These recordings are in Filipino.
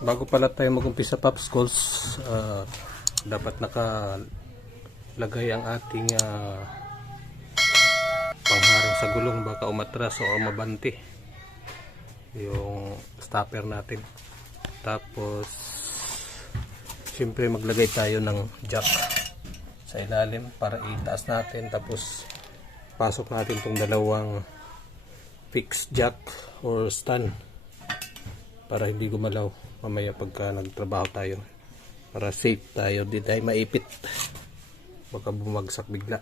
Bago pala tayo mag-umpisa popsicles, dapat nakalagay ang ating pangharang sa gulong, baka umatras o mabanti yung stopper natin. Tapos siyempre maglagay tayo ng jack sa ilalim para itaas natin, tapos pasok natin itong dalawang fixed jack or stand para hindi gumalaw mamaya pagka nagtrabaho tayo, para safe tayo, di tayo maipit, baka bumagsak bigla.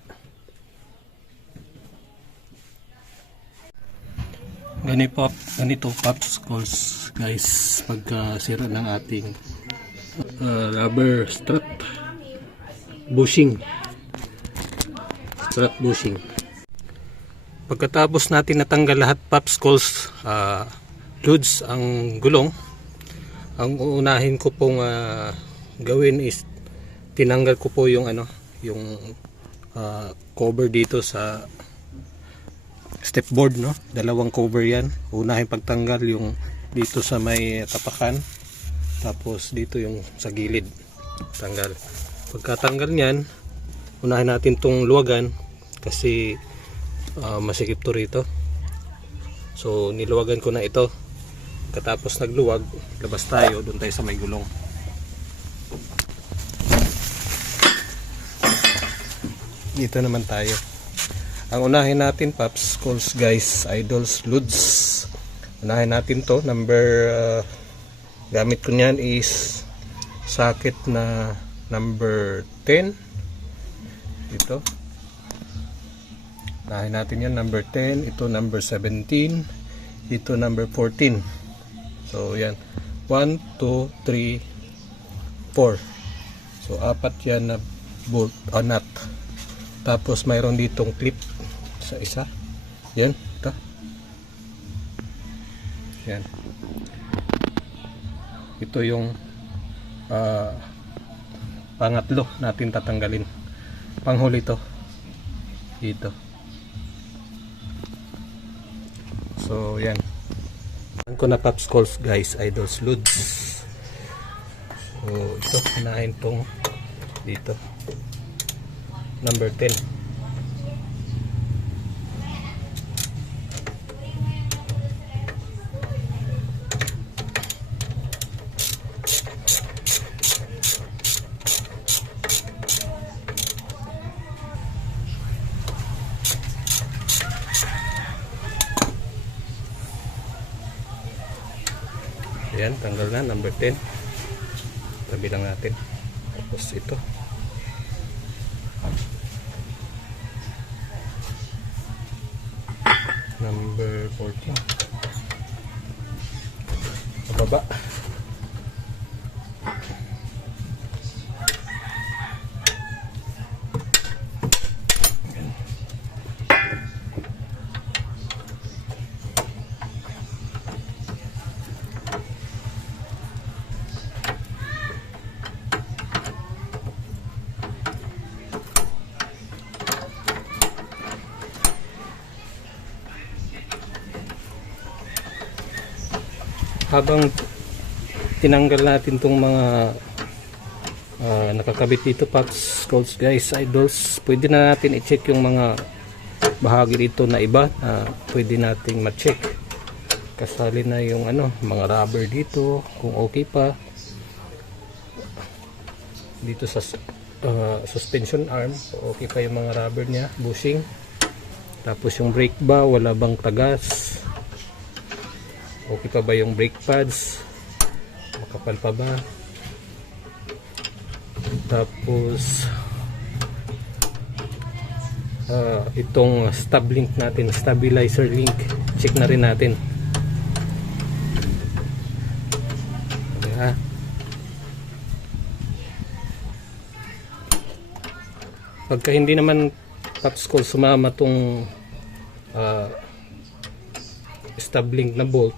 Ganito popsicles guys pagka sira ng ating rubber strut bushing. Pagkatapos natin natanggal lahat popsicles, loads ang gulong, ang uunahin ko pong gawin is tinanggal ko po yung cover dito sa stepboard, no? Dalawang cover yan. Unahin pagtanggal yung dito sa may tapakan, tapos dito yung sa gilid tanggal. Pagkatanggal niyan, unahin natin tong luwagan kasi masikip to rito. So niluwagan ko na ito. Katapos nagluwag, labas tayo, doon tayo sa may gulong. Dito naman tayo. Ang unahin natin popsicles guys, idols, loads. Unahin natin to, gamit ko niyan is socket na number 10. Ito. Unahin natin yan, number 10. Ito number 17. Ito number 14. So yan, 1, 2, 3, 4. So apat yan na bolt o nut. Tapos mayroon ditong clip sa isa. Yan, ito. Yan. Ito yung pangatlo natin tatanggalin. Panghuli to. Dito. So yan. Ko na popsicles guys, idols, loads. So ito, hinahin tong dito number 10. Ayan, tanggal na, number 10. Tabi lang natin. Tapos ito. Number 14. Pababa. Habang tinanggal natin tong mga nakakabit dito popsicles guys, idols, pwede na natin i-check yung mga bahagi dito na iba na pwede nating ma-check. Kasali na yung mga rubber dito, kung okay pa. Dito sa suspension arm, okay pa yung mga rubber niya, bushing. Tapos yung brake ba, wala bang tagas? Okay pa ba yung brake pads? Makapal pa ba? Tapos itong stub link natin, stabilizer link, check na rin natin. Okay, pagka hindi naman popsicles sumama tong stub link na bolt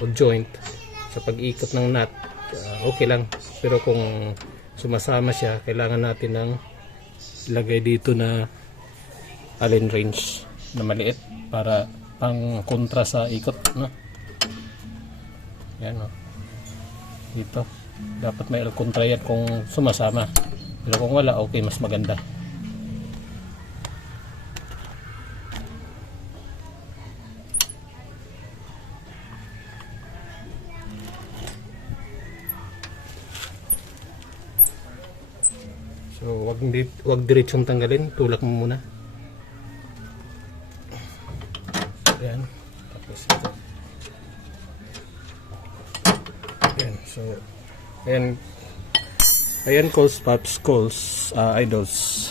o joint sa pag-ikot ng nut, okay lang. Pero kung sumasama siya, kailangan natin ng lagay dito na allen wrench na maliit para pang kontra sa ikot, no? Yan, no? dito. Dapat may alkontra yan kung sumasama, pero kung wala, okay, mas maganda. So wag diretsong tanggalin, tulak mo muna. Ayan. Tapos ito. Ayan. So ayan calls, paps, calls, idols.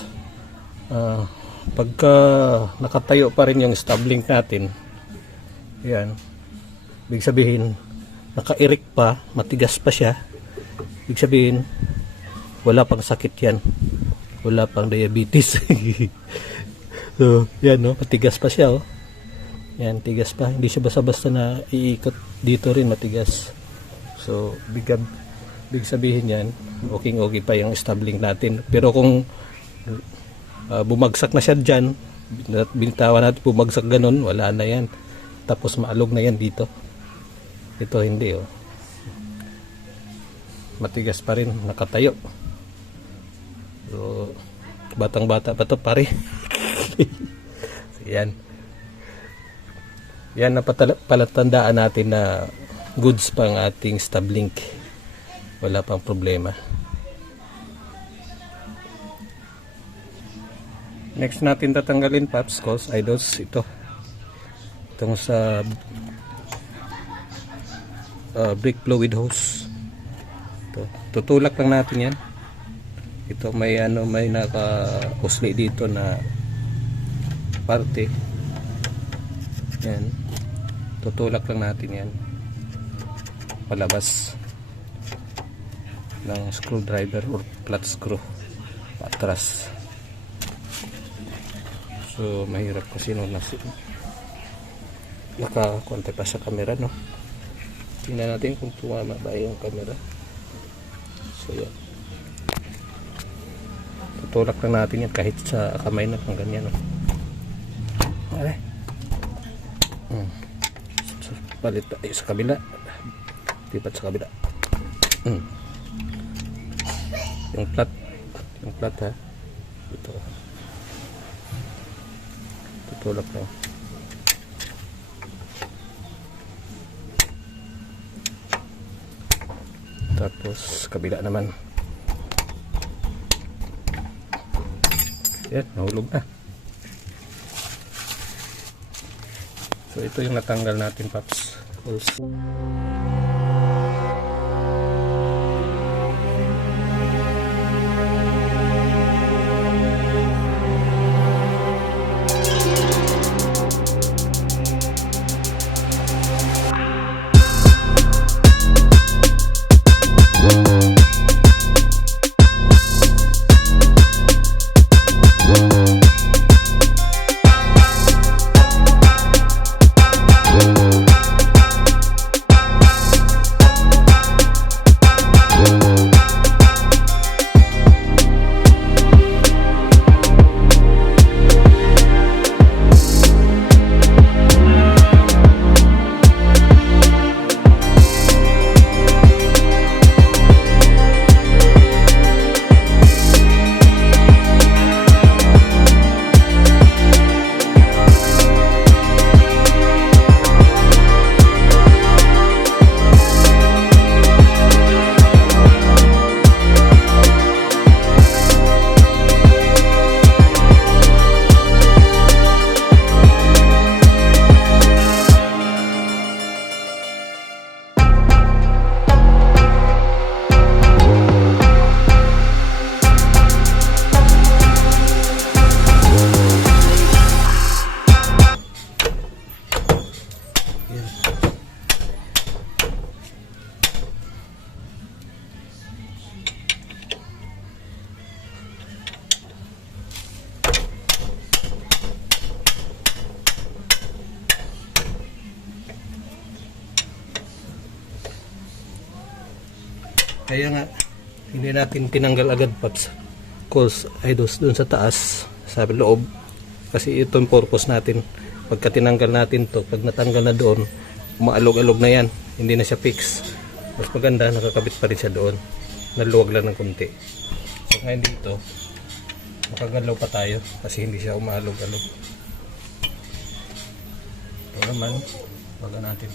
Pagka nakatayo pa rin yung stub link natin, ayan, ibig sabihin naka-erect pa, matigas pa siya, ibig sabihin wala pang sakit yan, wala pang diabetes. So yan, no, matigas pa siya, oh. Yan, tigas pa, hindi siya basta-basta na iikot dito rin, matigas. So big sabihin yan, okay pa yung stub link natin. Pero kung bumagsak na siya dyan, binitawan natin, bumagsak ganun, wala na yan, tapos maalog na yan dito. Ito hindi, oh, matigas pa rin, nakatayo. So batang-bata pa to, pare. So, yan na palatandaan natin na goods pang ating stub link, wala pang problema. Next natin tatanggalin, paps, calls, idols, itong sa brake fluid hose. Ito, tutulak lang natin yan. Ito may naka-usli dito na parte. Yan, tutulak lang natin yan palabas ng screwdriver or flat screw patras. So mahirap kasi nung nakakonte pa sa camera, no. Tingnan natin kung tumama ba yung camera. So yan, tutulak lang natin yan kahit sa kamay na pang ganyan, no. So, palit tayo sa kabila, lipat sa kabila. Yung flat ha, ito tutulak na. Tapos kabila naman. Yan, nahulog na. So ito yung natanggal natin, paps. Kaya nga hindi natin tinanggal agad, paps, calls, idols, dun sa taas sa loob, kasi ito yung purpose natin. Pagka tinanggal natin to, pag natanggal na doon, umaalog-alog na yan, hindi na siya fix. Mas maganda, nakakabit pa rin siya doon. Naluwag lang ng konti. So ngayon dito, makagalaw pa tayo kasi hindi siya umaalog-alog. Ito naman, baga natin.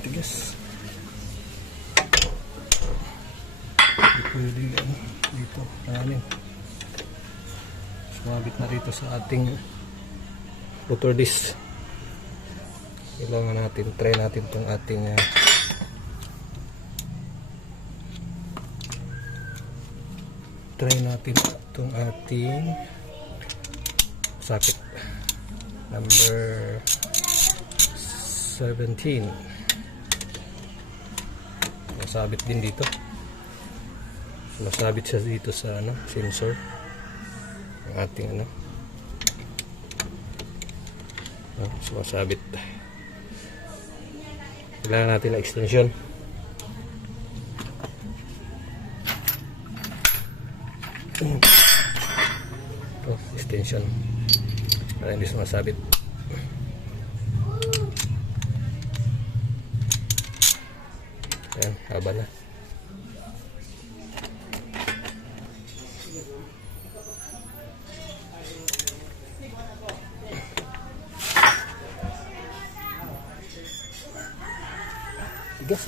Tigas. Pwede dito namin. Sumabit na rito sa ating rotor disc. Kailangan natin, try natin itong ating socket number 17. Masabit din dito. Masabit siya dito sa sensor ng ating sumasabit. Kailangan natin ng extension. Ito, extension para hindi sumasabit. Ayan, haba na. Tigas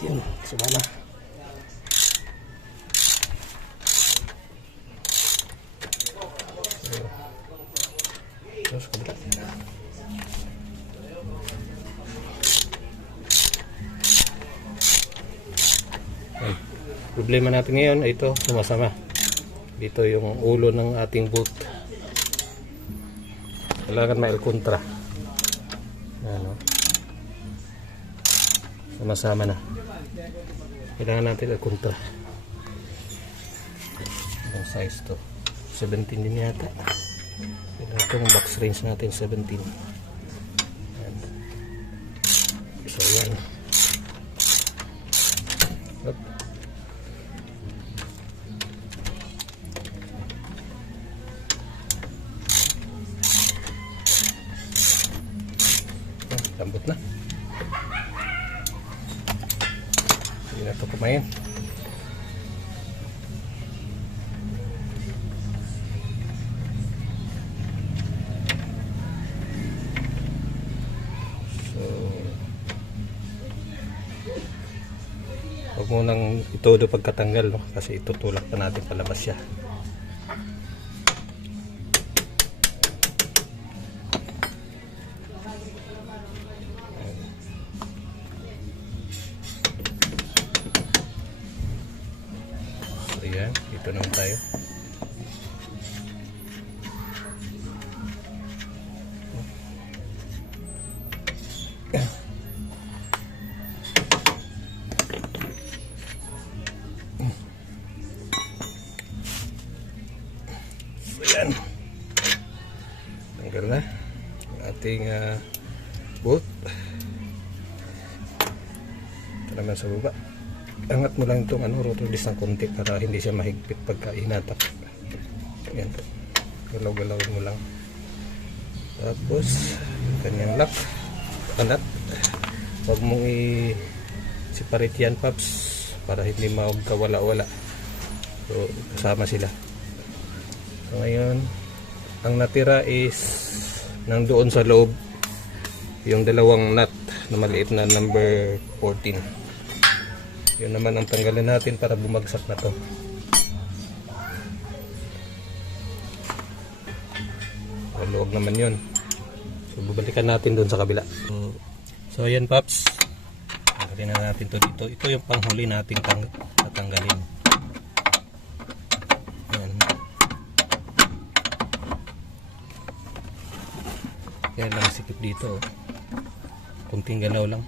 yun, sumama. Terus kabila. Problema natin ngayon ay ito, sumasama. Dito yung ulo ng ating bolt. Kailangan may kontra. Sumasama na. Kailangan natin kontra. Ang size to 17 din yata. Itong box range natin 17. Ayan. So yan. Up. Lambot na. Hindi na ito kumain. So, huwag mo nang itodo pagkatanggal, no? Kasi itutulak pa natin palabas siya. Ayan, dito naman tayo. So, ayan. Tanggal na ang ating bolt. Ito naman sa baba. Angat mo lang itong rotor disc ng konti para hindi siya mahigpit pagka hinatak. Yan po. Galaw-galaw mo lang. Tapos kanyang lock, kanat. Huwag mong i-separate yan, paps, para hindi magkawala-wala. So kasama sila. So ngayon ang natira is nandoon sa loob yung dalawang nut na maliit na number 14. Yun naman ang tanggalin natin para bumagsak na to. Luwag naman yun. So babalikan natin doon sa kabila. So ayan, paps. tanggalin na natin to dito. Ito yung panghuli nating tatanggalin. Ayan. Kaya lang sikip dito, oh. Kunting galaw lang.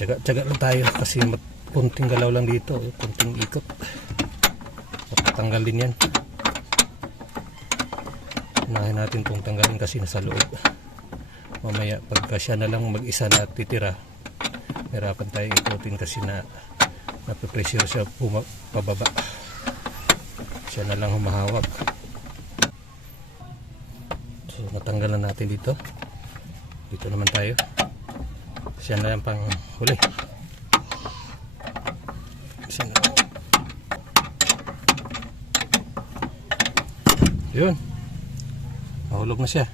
Tsaga lang tayo kasi kunting galaw lang dito, kunting ikot. Matanggal din yan. Unahin natin itong tanggalin kasi nasa loob. Mamaya pagka siya na lang mag-isa na titira, hirapan tayo ikutin kasi napipressure siya pababa. Siya na lang humahawak. So natanggalan natin dito. Dito naman tayo. Siya na lang pang huli. Siya na. Yun. Mahulog na siya.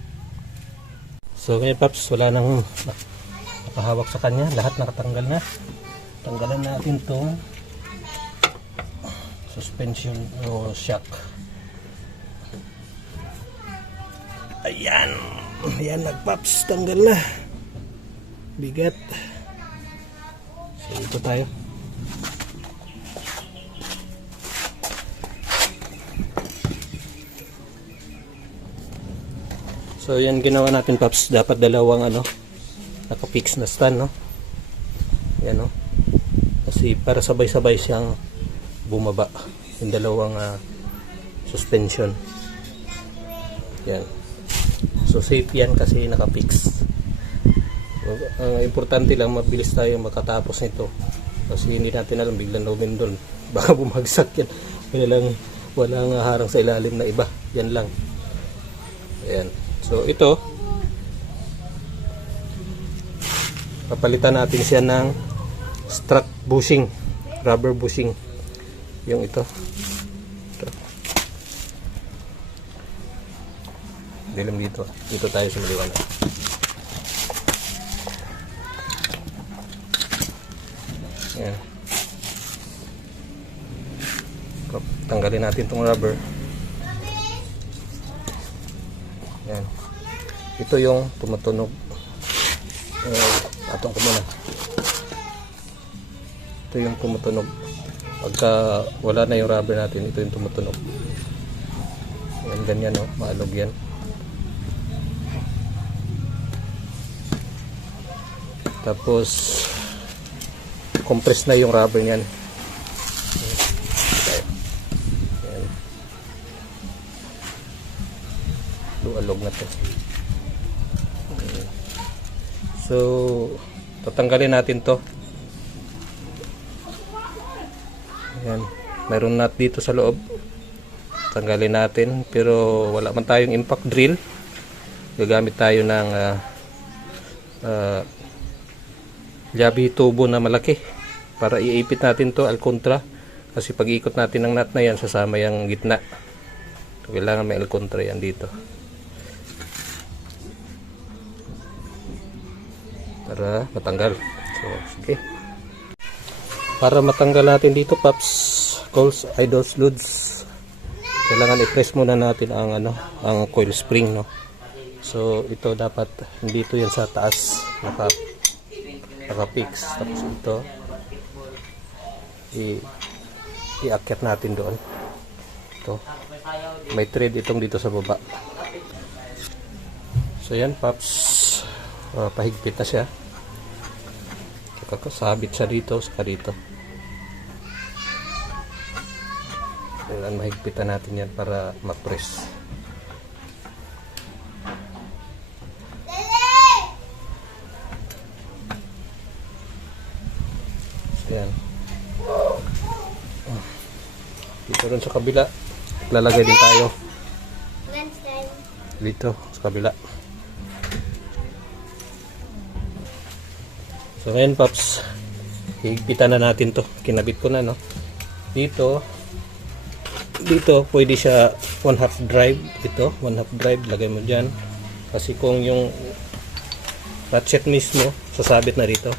So ngayon Paps, wala nang nakahawak sa kanya. Lahat nakatanggal na. Tanggalan natin itong suspension o shock. Ayan. Ayan, nag-Paps. Tanggal na. Bigat. So ito tayo. So yan ginawa natin Paps. Dapat dalawang naka-fix na stand, no? Yan, no? Kasi para sabay-sabay siyang bumaba. Yung dalawang suspension. Yan. So safe yan kasi naka-fix. Ang importante lang mabilis tayo makatapos nito kasi hindi natin alam biglang lumindol, baka bumagsak yan. Walang harang sa ilalim na iba, yan lang. Ayan. So ito papalitan natin siya ng strut bushing, rubber bushing, yung ito. Dilim dito tayo sa maliwanag. Ayan. Tanggalin natin itong rubber. Ayan. Ito yung tumutunog. Atong ko muna. Ito yung tumutunog. Pagka wala na yung rubber natin, ito yung tumutunog. Ayan, ganyan, oh. Maalog yan. Tapos compress na yung rubber niyan. Ayan. Lualog na to. So tatanggalin natin to. Ayan. Mayroon nut dito sa loob. Tanggalin natin, pero wala man tayong impact drill. Gagamit tayo ng Jabi tubo na malaki para iipit natin to alkontra, kasi pag iikot natin ng nut na yan sasama yung gitna. Kailangan may alkontra yan dito para matanggal. So sige, para matanggal natin dito Paps, Coils, Idols, Ludes, kailangan i-press muna natin ang ang coil spring, no? So ito dapat dito yan sa taas naka-fix, tapos ito i-akyat natin doon. Ito may thread itong dito sa baba. So yan Paps, pahigpit na siya, kakasabit siya dito saka dito. Kailangan mahigpitan natin yan para ma-press. Ayan. Dito rin sa kabila lalagay din tayo dito sa kabila. So ngayon Paps, higpitan na natin to. Kinabit ko na, no? Dito pwede siya 1/2 drive. Ito 1/2 drive, lagay mo dyan, kasi kung yung ratchet mismo sasabit na rito.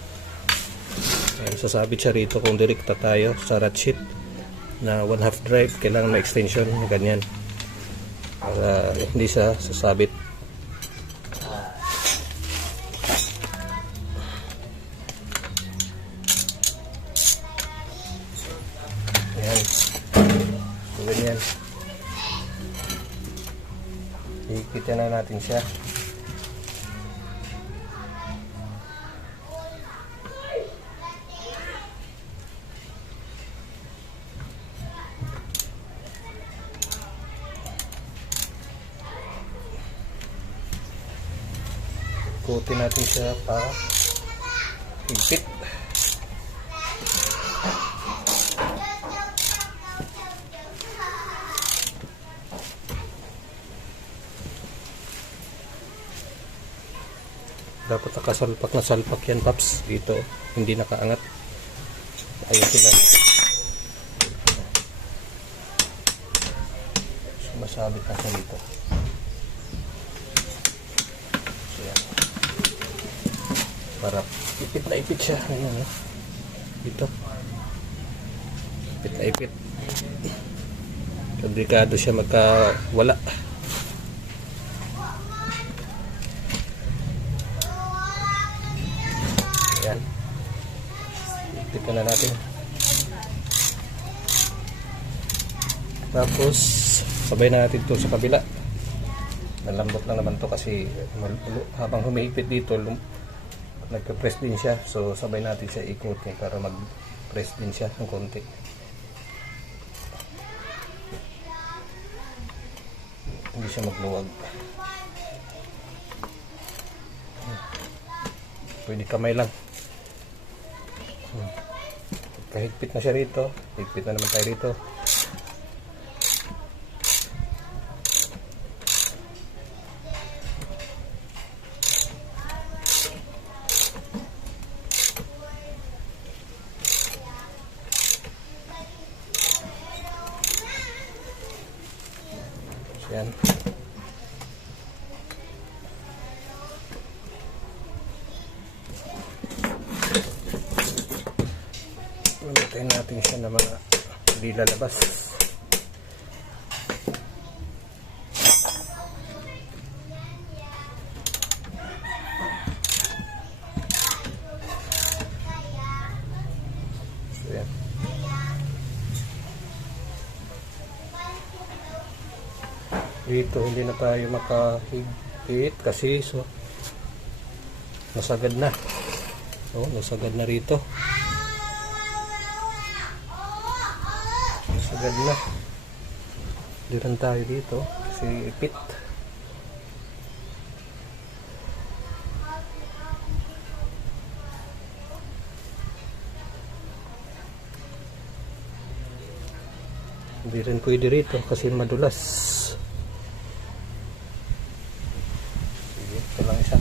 Sasabit siya rito kung direkta tayo sa ratchet na 1/2 drive. Kailangan may extension, ganyan. para hindi siya sasabit. Ayan. So, ganyan. Ikitin na natin siya. Ikutin natin siya para higpit. Dapat nakasalpak na salpak yan, paps. Dito, hindi nakaangat. Ayun sila. Sumasabit na siya dito. So, yan. Para ipit na ipit siya. Ayan, dito. Ipit na ipit. Komplikado siya magkawala. Ayan. Ipit na natin. Tapos sabay na natin ito sa kabila. Nalambot lang naman to kasi habang humihigpit dito nagka-press din siya. So sabay natin siya ikutin para mag-press din siya ng konti. Hindi siya magluwag. Pwede kamay lang. Kahigpit na siya rito. Higpit na naman tayo rito. So, yan. Pagkain natin siya na mga hindi lalabas. So, yan. Dito hindi na tayo makahigpit kasi so nasagad na. Oh, nasagad na rito. Nasagad na. Di rin tayo dito kasi ipit. Hindi rin pwede rito kasi madulas. Sige, ito lang isa.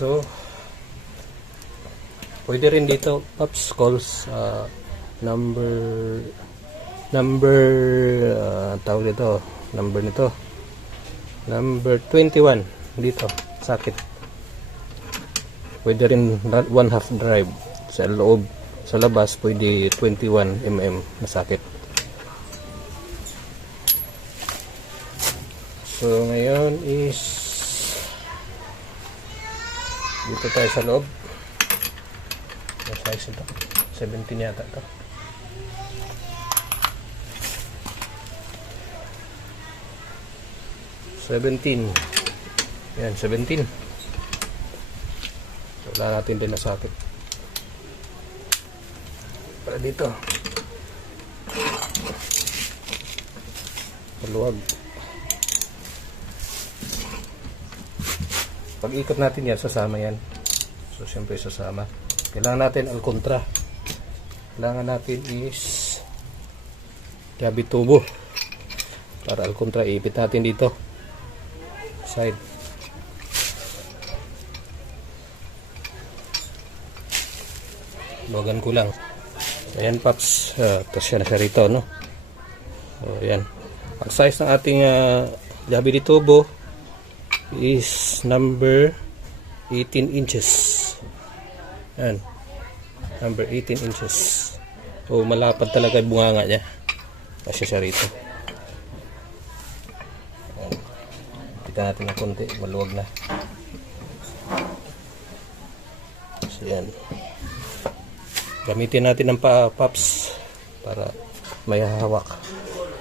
So, pwede rin dito, Pops, calls number tawag dito, number nito, number 21 dito, sakit. Pwede rin 1/2 drive sa loob, sa labas pwede 21 mm na sakit. So, ngayon is dito tayo sa loob. Yung size ito 17 yata ito. Yan, 17. Wala natin din na sakit. Para dito maluwag. Pag ikot natin yan, sasama yan. So syempre sasama. Kailangan natin alkontra. Kailangan natin is gabi tubo. Para alkontra, iipit natin dito. Side. Logan ko lang. Ayan, Paps. Tapos siya na siya rito, no? So, ayan. Ang size ng ating gabi tubo is number 18 inches. Ayan. Number 18 inches. So, malapad talaga yung bunganga niya. Kasi siya rito. Ayan. Kita natin ng konti. Maluwag na. So, ayan. Gamitin natin ng Paps para may hahawak.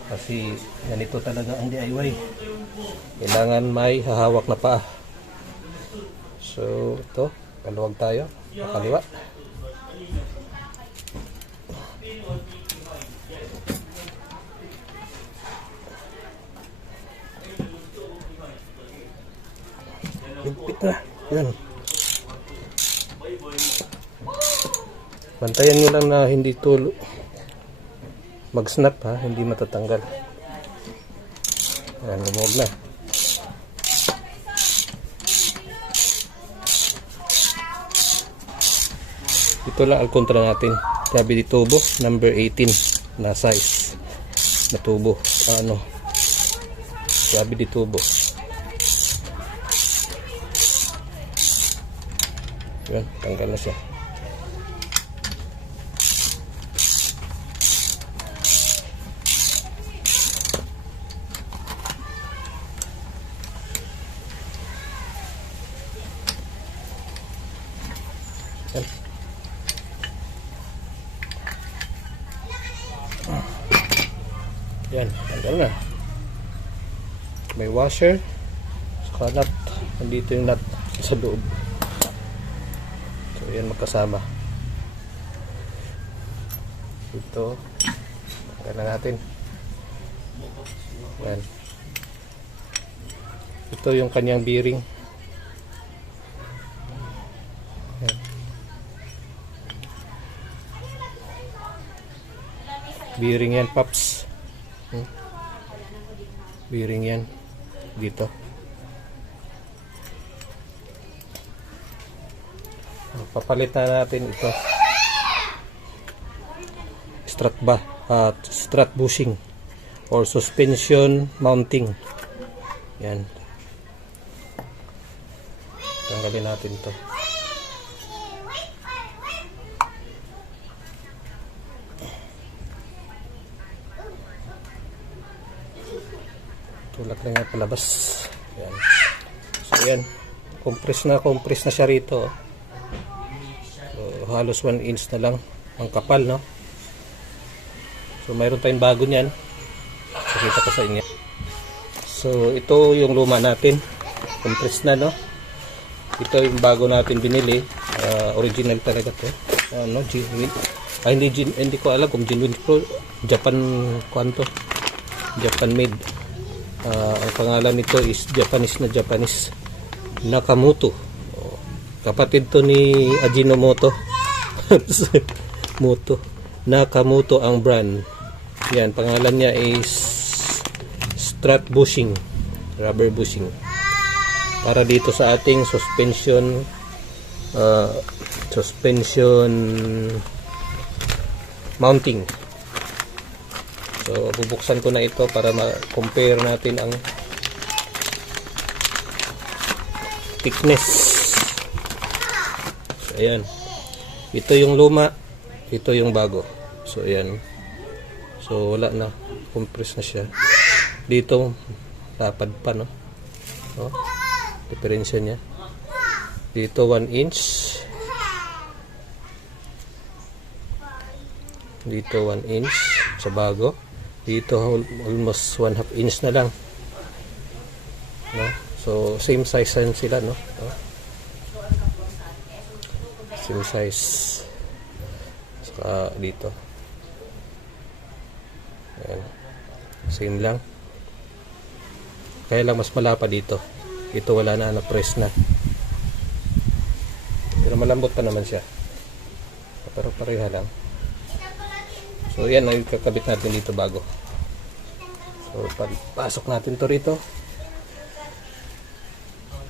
Kasi ganito talaga ang DIY. Kailangan may hahawak na paa. So, ito. Kaluwag tayo. Pakaliwa. Lugpit na. Yan. Bantayan nyo lang na hindi ito mag-snap, ha, hindi matatanggal. Ayan, lumuwag na. Ito lang alkontra natin. Gabi tubo, number 18 na size na tubo. Gabi tubo. Ayan, tanggal na siya. Yan, tanggal na. May washer, saka nut. Nandito yung nut sa loob. So, yan magkasama. Ito, tanggal na natin. Yan. Ito yung kanyang bearing. Yan. Bearing yan, Paps. Bearing yan dito. Papalit na natin ito. Strut bushing or suspension mounting. Yan. Tanggalin natin to. Tulak lang yan palabas. Yan. So yan, compress na siya rito. So, halos 1 inch na lang ang kapal, no? So mayroon tayong bago niyan. Pakita ko sa inyo. So ito yung luma natin, compress na, no? Ito yung bago natin binili. Original talaga to. Genuine. Hindi ko alam kung genuine ko. Japan made. Ang pangalan nito is Japanese Nakamoto. Kapatid to ni Ajinomoto. Nakamoto ang brand. Yan, pangalan niya is strut bushing, rubber bushing. Para dito sa ating suspension mounting. So, bubuksan ko na ito para ma-compare natin ang thickness. So, ayan. Ito yung luma, ito yung bago. So, ayan. So, wala na. Compress na siya. Dito, lapad pa, no? So, diferensya niya. Dito, 1 inch. Dito, 1 inch sa bago. Dito almost 1/2 inch na lang, no? So same size yan sila, no? Same size. Saka dito, ayan. Same lang, kaya lang mas malapa dito. Ito wala na, na-press na. malambot pa naman siya. Pero pareha lang. So yan ang kakabit natin dito bago. So pasok natin to rito.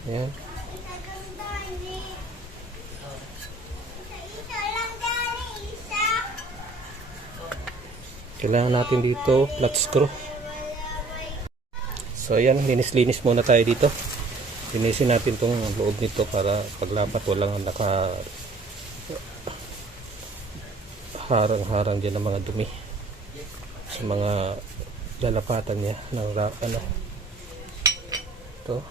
Yan. Kailangan natin dito flat screw. So ayan, linis-linis muna tayo dito. Linisin natin tong loob nito para paglapat walang naka harang-harang dyan ng mga dumi sa mga lalapatan niya ng ano ito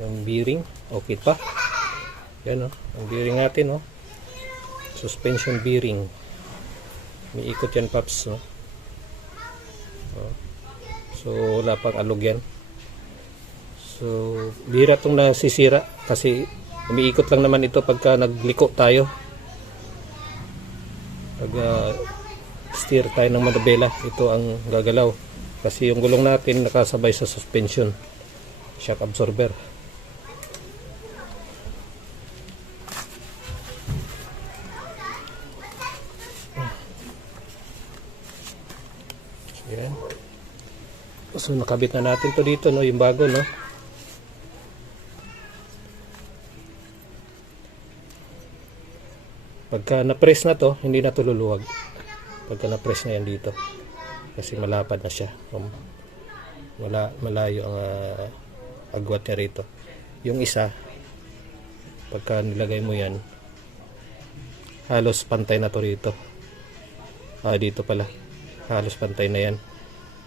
yung bearing okay pa yan ang bearing natin suspension bearing may ikot yan paps so wala pang alog yan so bira itong nasisira kasi umiikot lang naman ito pagka nagliko tayo pag steer tayo ng manabela ito ang gagalaw kasi yung gulong natin nakasabay sa suspension shock absorber. Yan. So nakabit na natin to dito yung bago pagka na-press na to hindi na to luluwag pagka na-press na yan dito kasi malapad na siya malayo ang agwat niya rito. Yung isa pagka nilagay mo yan halos pantay na to rito dito pala halos pantay na yan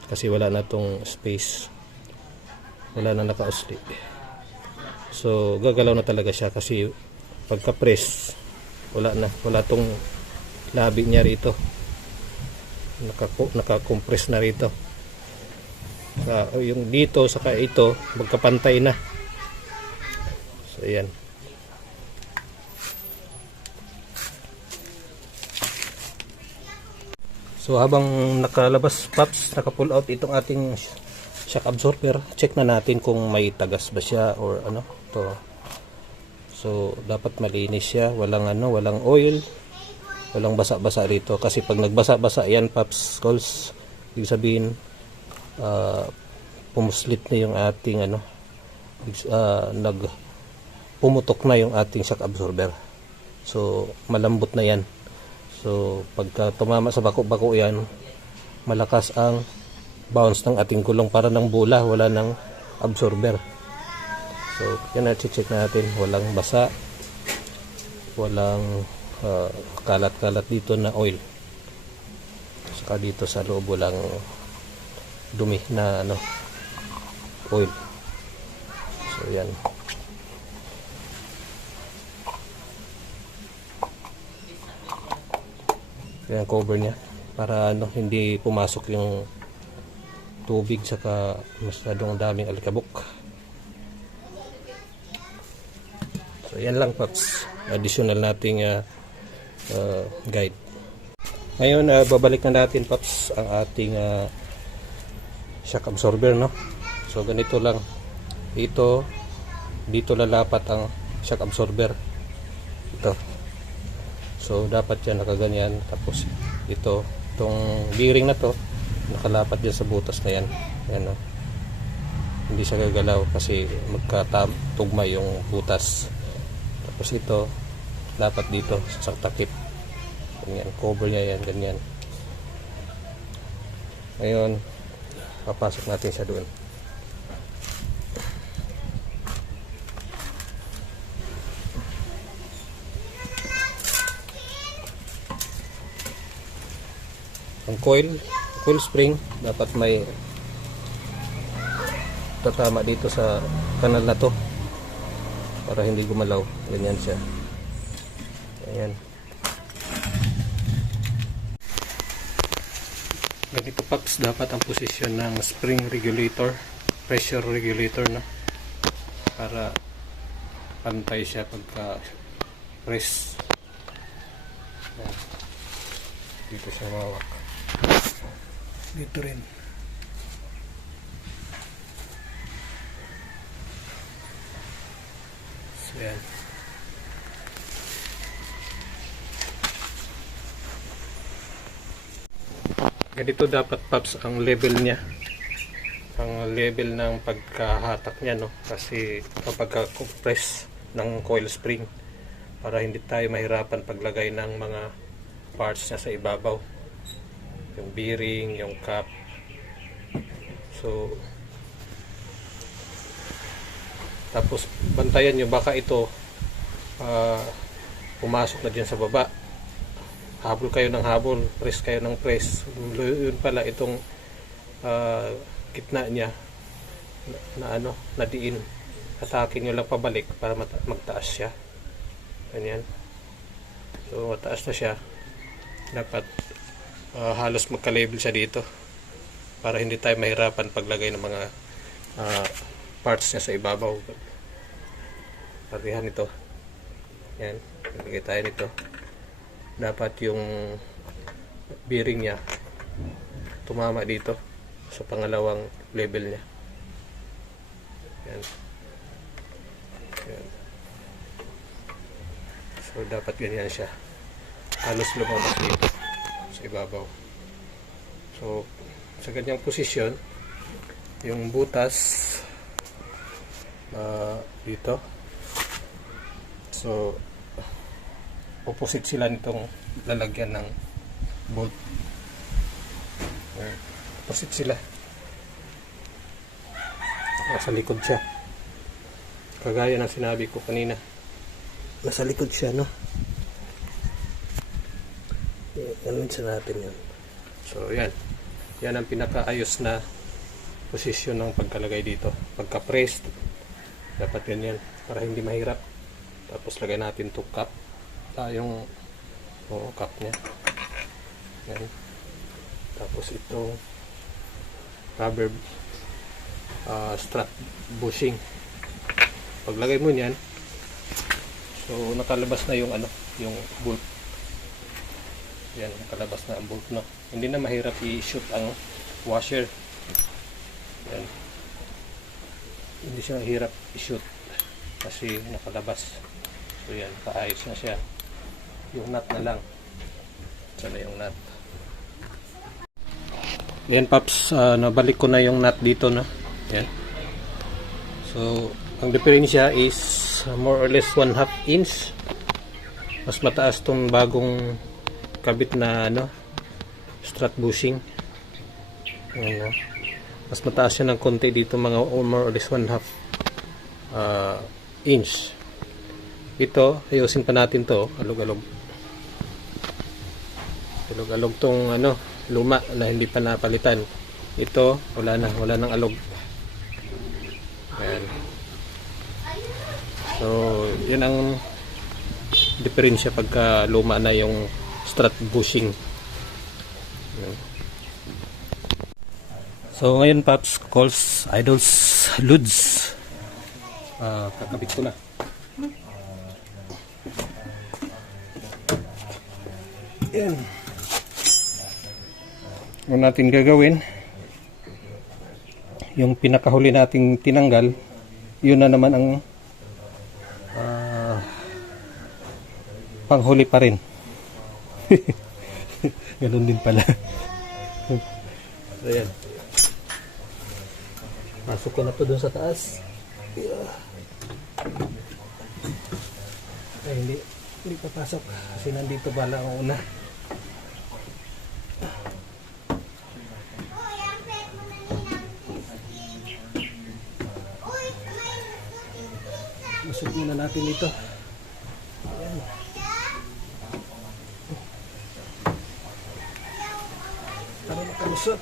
kasi wala na tong space wala na naka-usli so gagalaw na talaga siya kasi pagka press wala tong labi niya rito naka-compress na rito yung dito saka ito magkapantay na so yan so habang nakalabas paps naka-pull out itong ating shock absorber check na natin kung may tagas ba siya or ano to. So dapat malinis siya, walang oil, walang basa-basa rito kasi pag nagbasa-basa yan paps calls, ibig sabihin pumuslit na yung ating pumutok na yung ating shock absorber. So malambot na yan. So pagka tumama sa bako-bako yan, malakas ang bounce ng ating gulong para ng bula, wala ng absorber. So, yan na-check natin. Walang basa. Walang kalat-kalat dito na oil. Saka dito sa loob walang dumi na oil. So, yan. Yan cover niya. Para hindi pumasok yung tubig saka masyadong daming alikabok. So yan lang paps, additional nating guide. Ngayon babalik na natin paps ang ating shock absorber So ganito lang. Dito lalapat ang shock absorber. Ito. So dapat yan nakaganyan, tapos itong bearing na to nakalapat diyan sa butas na yan. Yan Hindi siya gagalaw kasi magkatugma yung butas. Tapos ito dapat dito sa takip ganyan, cover niya yan ganyan. Ngayon papasok natin siya doon. Ang coil spring dapat may tatama dito sa kanal na to para hindi gumalaw. Ganyan siya. Ayan. Ganito paps dapat ang posisyon ng spring regulator, pressure regulator para pantay siya pagka press. Ayan. Dito siya mawak. Dito rin. So yan. Ganito dapat paps ang level niya. Ang level ng pagkahatak niya, no? Kasi kapag compress ng coil spring, para hindi tayo mahirapan paglagay ng mga parts niya sa ibabaw. Yung bearing, yung cap. So, tapos bantayan nyo, baka ito pumasok na dyan sa baba. Habol kayo ng habol, press kayo ng press. Yun pala itong gitna niya na diin. Atakin nyo lang pabalik para magtaas siya. Ganyan. So mataas na siya. Dapat halos magka-level siya dito para hindi tayo mahirapan paglagay ng mga parts niya sa ibabaw. Parihan ito. Yan. Lagay tayo nito. Dapat yung bearing niya tumama dito sa pangalawang level niya. Yan. Yan. So dapat ganyan siya. Halos lumabas dito sa ibabaw. So sa ganyang posisyon, yung butas dito. So opposite sila nitong lalagyan ng bolt. Opposite sila. Nasa likod siya. Kagaya ng sinabi ko kanina. Nasa likod siya, no? Ano sa natin yun? So, yan. Yan ang pinakaayos na posisyon ng pagkalagay dito. Pagka-press, dapat ganyan para hindi mahirap. Tapos lagay natin to cap. Yung cap nya. Yan. Tapos itong rubber strap bushing. Paglagay mo niyan, so nakalabas na yung yung bolt. Yan, nakalabas na ang bolt, no. Hindi na mahirap i-shoot ang washer. Yan. Hindi siya mahirap i-shoot kasi nakalabas. So yan, kaayos na siya. Yung nut na lang. Sana yung nut. Yan paps, nabalik ko na yung nut dito, no. Yan. So ang diferensya is more or less 1/2 inch. Mas mataas tong bagong kabit na strut bushing. Ayan, mas mataas siya ng konti dito, mga more or less 1/2 inch. Ito, ayusin pa natin to, alog-alog. Alog-alog tong luma na hindi pa napalitan. Ito, wala nang alog. Ayan. So, yun ang diferensya pagka luma na yung strut bushing. Ayan. So, ngayon paps, calls, idols, ludes. Kakabit ko na. Yan. Ang natin gagawin, yung pinakahuli nating tinanggal, yun na naman ang panghuli pa rin. Ganun din pala. So yan. Pasok ko na to dun sa taas. Ay, hindi papasok kasi nandito bala ang una. Masuk muna natin ito. Ayan. Para makalusot.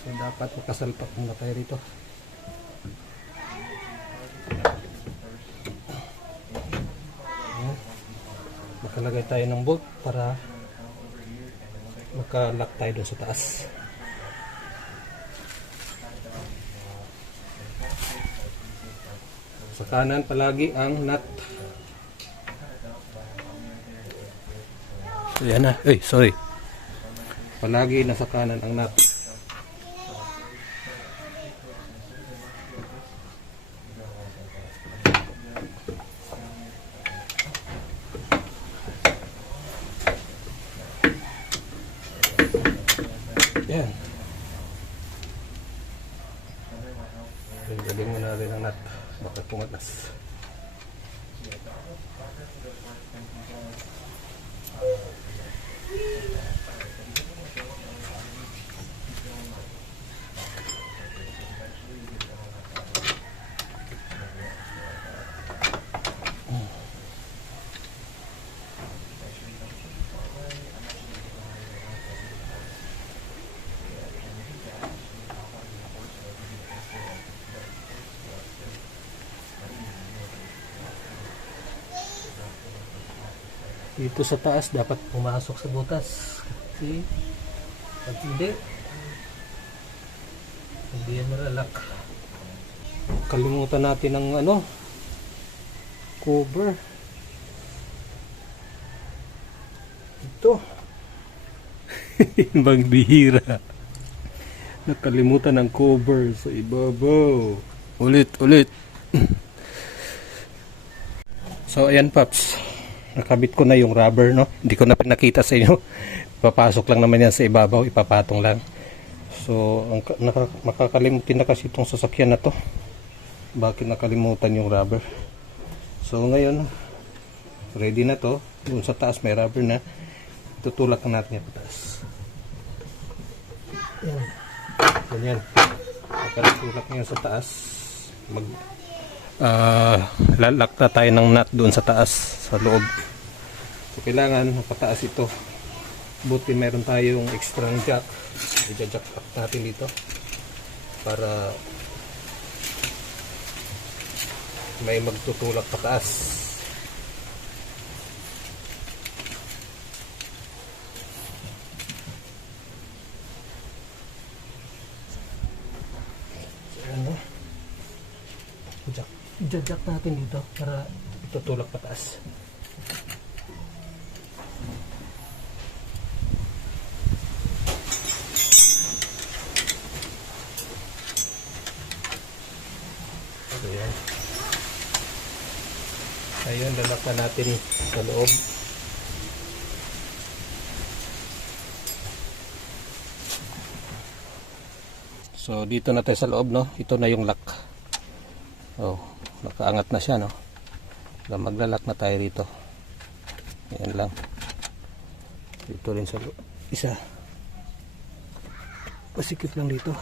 So dapat makasalpak muna tayo rito. Makalagay tayo ng bolt para makalock tayo doon sa taas. Sa kanan palagi ang nut. So yan na. Sorry. Palagi nasa kanan ang nut. Yan. Galing mo na rin ang nut. Baka pumatas. Dito sa taas dapat pumasok sa butas. See? Pag hindi yan malalak. Kalimutan natin ng cover. Ito. Magbihira. Nakalimutan ng cover sa ibabaw. Ulit. So ayan paps. Nakabit ko na yung rubber, no? Hindi ko na pinakita sa inyo. Papasok lang naman yan sa ibabaw, ipapatong lang. So, makakalimutin na kasi itong sasakyan na to. Bakit nakalimutan yung rubber? So, ngayon, ready na to. Doon sa taas may rubber na. Tutulak na natin yung taas. Yan. Ganyan. Pagkatulak nyo sa taas, lalak na tayo ng nut doon sa taas, sa loob. So kailangan mapataas ito. Buti meron tayong extra jack. I-jack up natin dito para may magtutulak pataas. I-jack natin dito para itutulak pataas. Ayan. Ayun, lalak na natin sa loob. So dito na tayo sa loob, no? Ito na yung lock. Oh, nakaangat na siya, no? Maglalak na tayo dito. Ayan lang. Dito rin sa isa. Pasikip lang dito.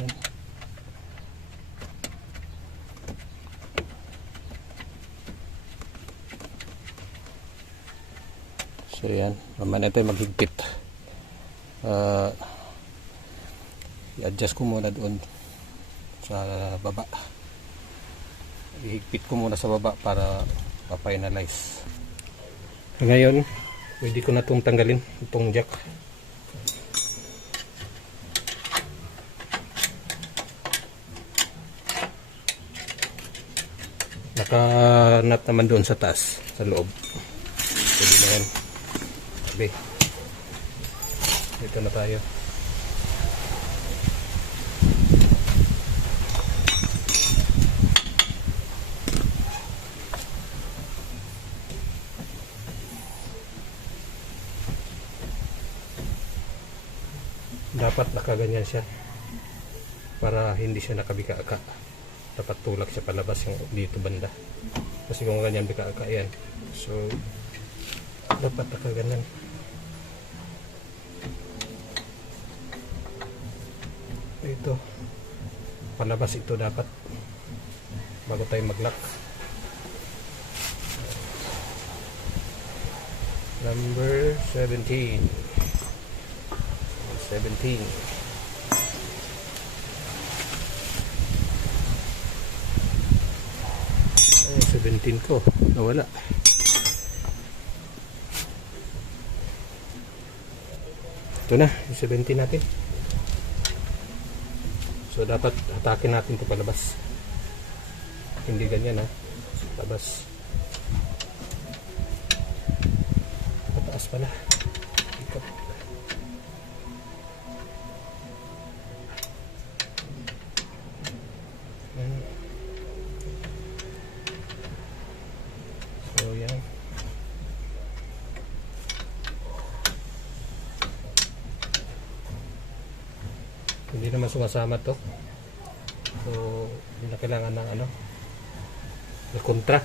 Ayan. So yan, mamaya tayo maghigpit. I-adjust ko muna doon sa baba. I-higpit ko muna sa baba para pa-finalize. Ngayon, pwede ko na itong tanggalin, itong jack. Naka-nut naman doon sa taas, sa loob. Pwede na yan. Sabi, dito na tayo. Dapat nakaganyan siya para hindi siya nakabika-aka. Dapat tulak siya palabas yung dito banda. Kasi kung ganyan bika-aka yan. So dapat nakaganyan. Ito palabas ito dapat bago tayo mag-lock. Number 17. 17. Ay, 17 ko. Nawala. Ito na, yung 17 natin. So, dapat hatakin natin ito palabas. Hindi ganyan, ha. Labas. Pataas pala. Ikat. So yan. hindi naman sumasama to. So hindi na kailangan ng kontra.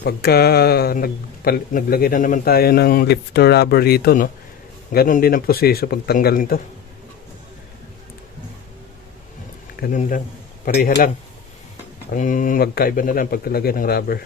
Pagka naglagay na naman tayo ng lifter rubber dito, no, ganun din ang proseso pagtanggal nito. Ganun lang, pareha lang. Ang magkaiba na lang pagkalagay ng rubber.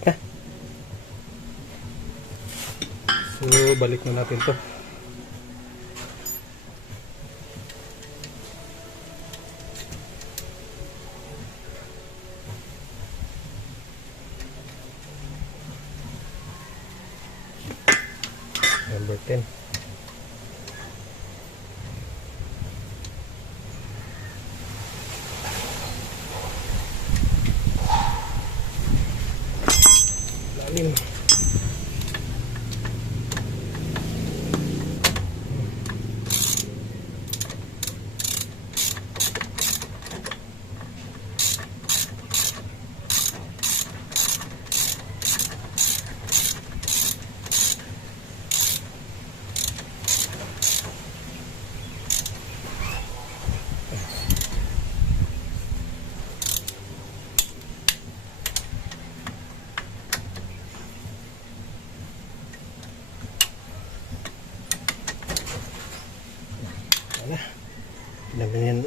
Na. So balik na natin to. Number 10. Lalim. Naman yan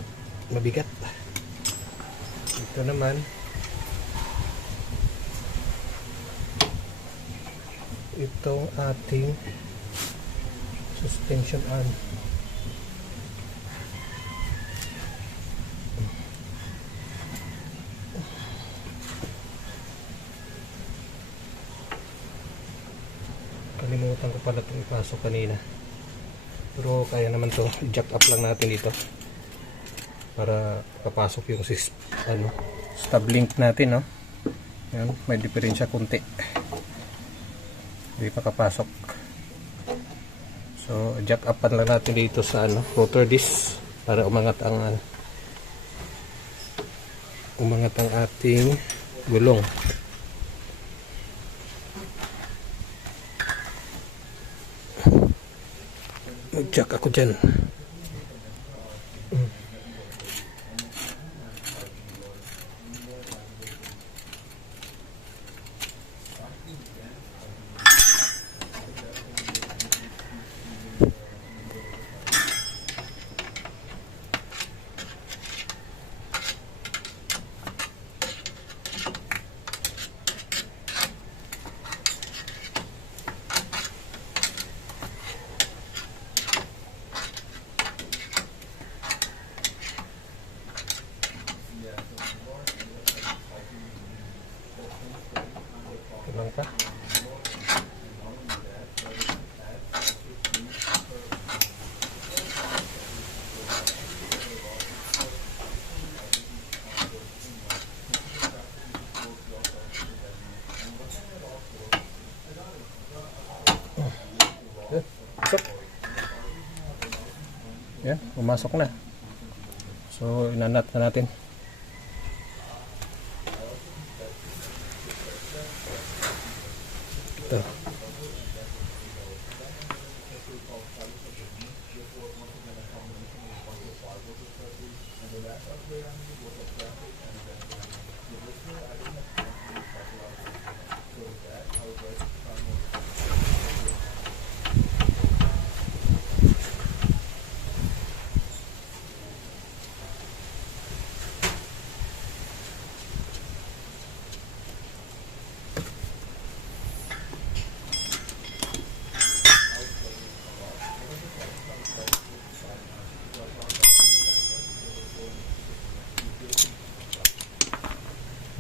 mabigat. Ito naman itong ating suspension arm. Kalimutan ko pala itong ipasok kanina, pero kaya naman to. Jack up lang natin dito para kapasok yung stub link natin, no? Yan, may diferensya kunti, hindi pa kapasok. So jack upan lang natin dito sa rotor disc para umangat ang ating gulong. Mag-jack ako dyan. Lang pa. pumasok na. So inanat na natin. Ito.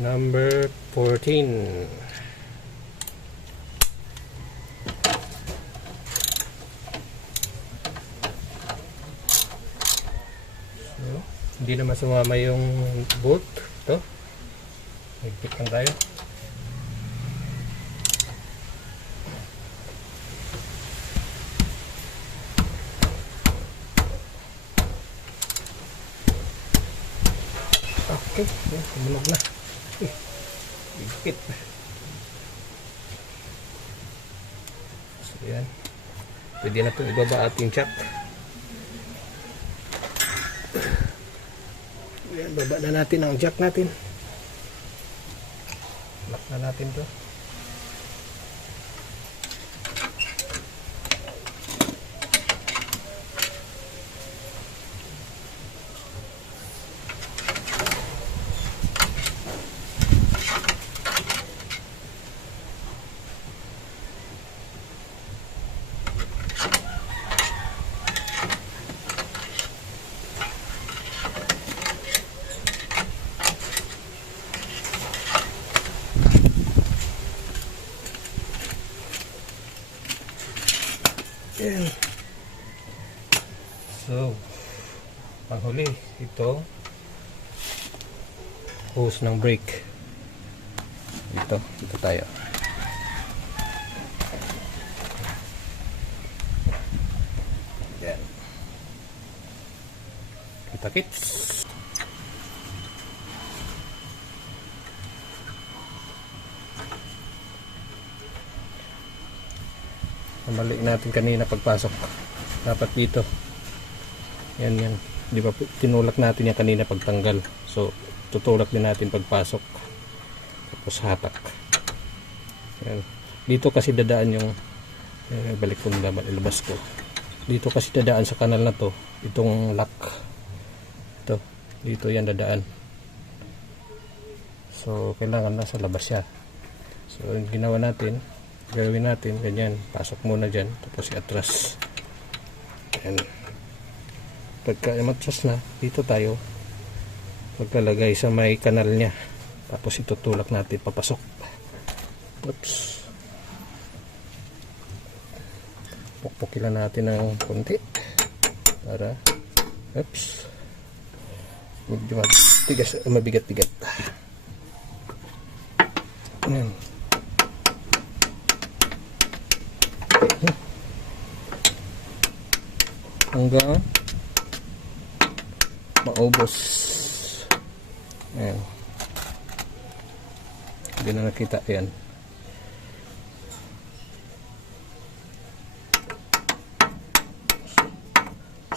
Number 14. So, hindi naman sumama yung bolt. Ito. Higpit lang tayo. Okay. Sumunog na. Higpit. So yan. Pwede na ito ibaba ating chuck. Yan, baba na natin ang jack natin. Lock na natin to. Yan. So, panghuli, ito hose ng brake. Ito tayo. Yan. Kita-kits. Mali natin kanina pagpasok, dapat dito yan, di ba tinulak natin yan kanina pagtanggal, so tutulak din natin pagpasok, tapos hatak yan. Dito kasi dadaan yung balik ko naman, ilabas ko dito kasi dadaan sa kanal na to, itong lock ito, dito yan dadaan, so kailangan nasa labas siya. So yung ginawa natin, gawin natin ganyan, pasok muna dyan, tapos i-atras. Ayan. Pagka i-atras na, dito tayo pagkalagay sa may kanal nya, tapos itutulak natin papasok. Oops, pukpukilan natin ng konti para oops, medyo matigas, mabigat-bigat. Ayan. Hanggang maubos. Ayan. Hindi na nakita yan.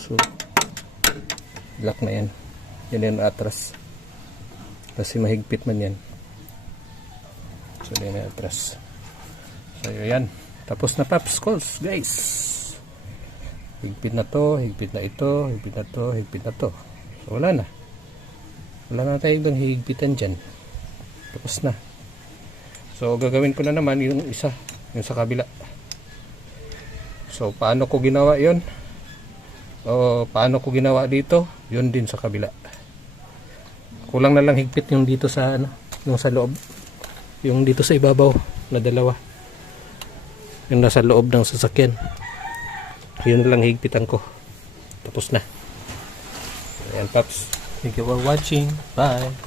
So lock na yan. Yan yung atras. Kasi mahigpit man yan. So yan yung atras. So yan. Tapos na paps calls, guys. Higpit na to, higpit na ito, higpit na to, higpit na to. So wala na. Wala na tayo doon higpitan dyan. Tapos na. So gagawin ko na naman yung isa, yung sa kabila. So paano ko ginawa yon? O paano ko ginawa dito? Yun din sa kabila. Kulang na lang higpit yung dito sa ano, yung sa loob. Yung dito sa ibabaw na dalawa. Yung nasa loob ng sasakyan. Yun lang higpitan ko. Tapos na. Ayan, paps. Thank you for watching. Bye.